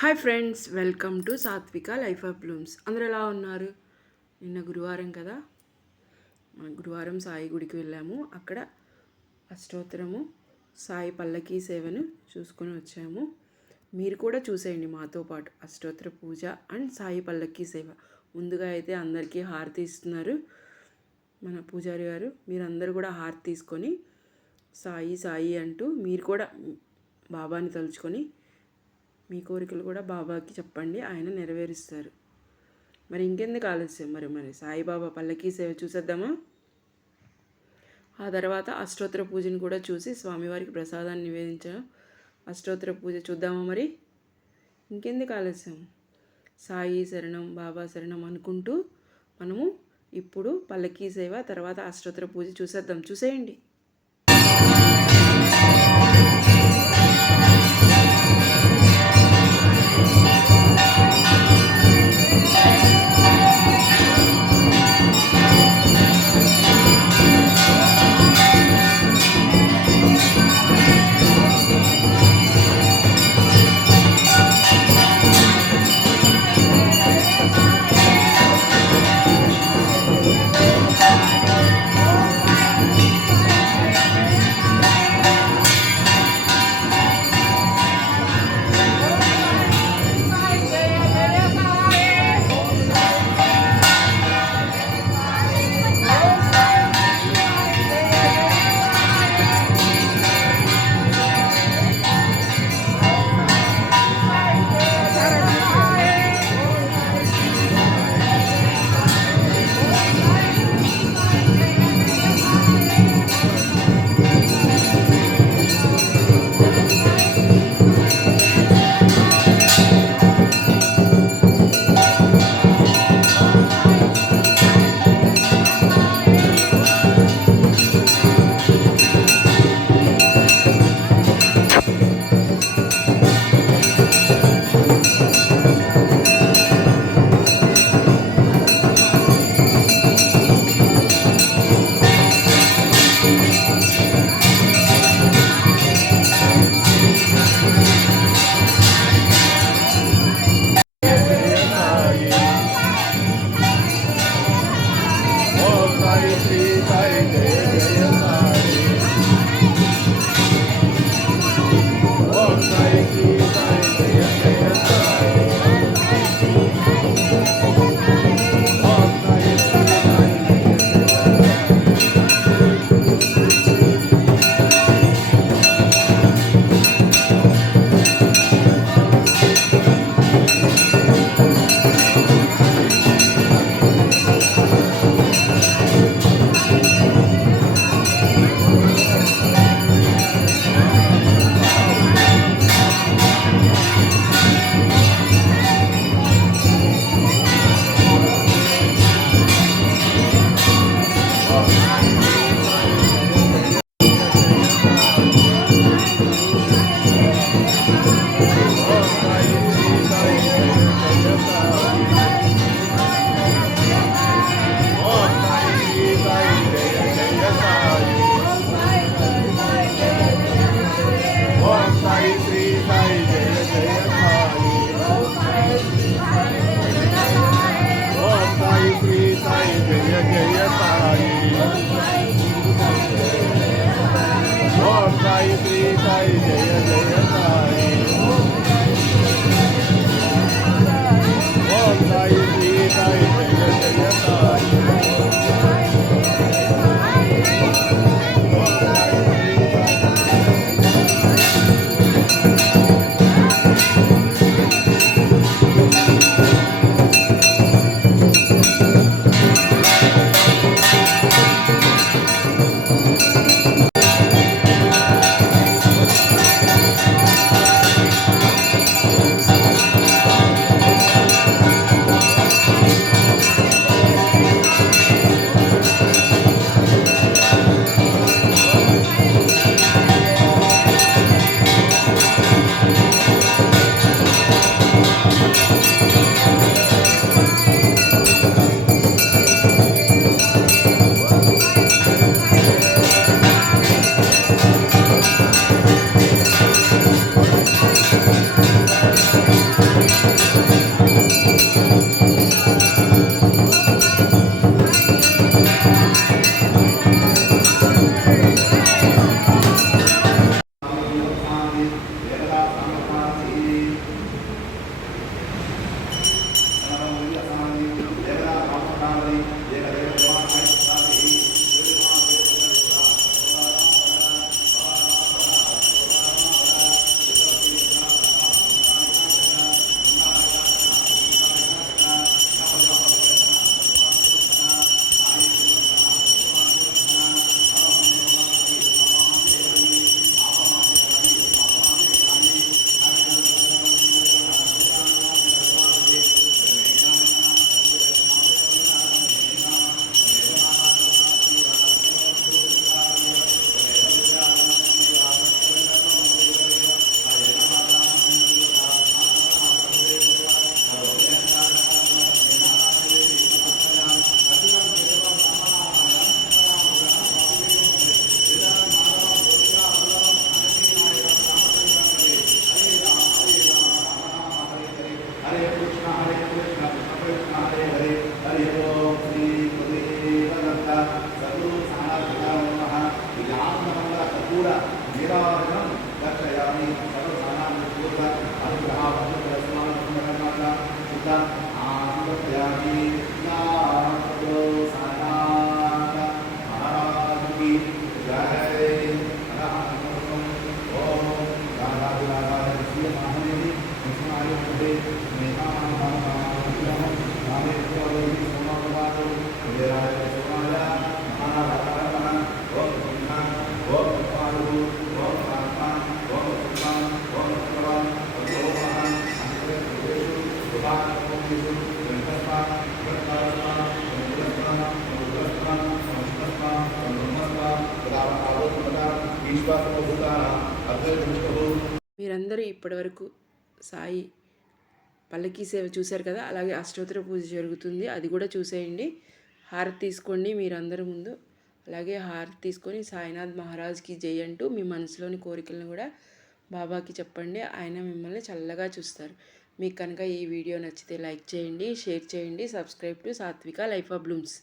Hi friends, welcome to సాత్విక life of Bloom's. అందరూ ఎలా ఉన్నారు? నిన్న గురువారం కదా, గురువారం సాయి గుడికి వెళ్ళాము. అక్కడ అష్టోత్తరము సాయి పల్లకీ సేవను చూసుకొని వచ్చాము. మీరు కూడా చూసేయండి మాతో పాటు అష్టోత్తర పూజ అండ్ సాయి పల్లకీ సేవ. ముందుగా అయితే అందరికీ హారతి ఇస్తున్నారు మన పూజారి గారు. మీరందరూ కూడా హారతి తీసుకొని సాయి సాయి అంటూ మీరు కూడా బాబాని తలుచుకొని మీ కోరికలు కూడా బాబాకి చెప్పండి, ఆయన నెరవేరుస్తారు. మరి ఇంకెందుకు ఆలస్యం, మరి సాయిబాబా పల్లకీ సేవ చూసేద్దామా? ఆ తర్వాత అష్టోత్తర పూజను కూడా చూసి స్వామివారికి ప్రసాదాన్ని నివేదించడం. అష్టోత్తర పూజ చూద్దామా? మరి ఇంకెందుకు ఆలస్యం, సాయి శరణం బాబా శరణం అనుకుంటూ మనము ఇప్పుడు పల్లకీ సేవ తర్వాత అష్టోత్తర పూజ చూసేద్దాం. చూసేయండి. మీరందరూ ఇప్పటివరకు సాయి పల్లకీ సేవ చూశారు కదా, అలాగే అష్టోత్తర పూజ జరుగుతుంది, అది కూడా చూసేయండి. హారతి తీసుకోండి మీరందరి ముందు. అలాగే హారతి తీసుకొని సాయినాథ్ మహారాజ్కి జై అంటూ మీ మనసులోని కోరికలను కూడా బాబాకి చెప్పండి. ఆయన మిమ్మల్ని చల్లగా చూస్తారు. మీకు కనుక ఈ వీడియో నచ్చితే లైక్ చేయండి, షేర్ చేయండి. సబ్స్క్రైబ్ టు సాత్విక లైఫ్ ఆఫ్ బ్లూమ్స్.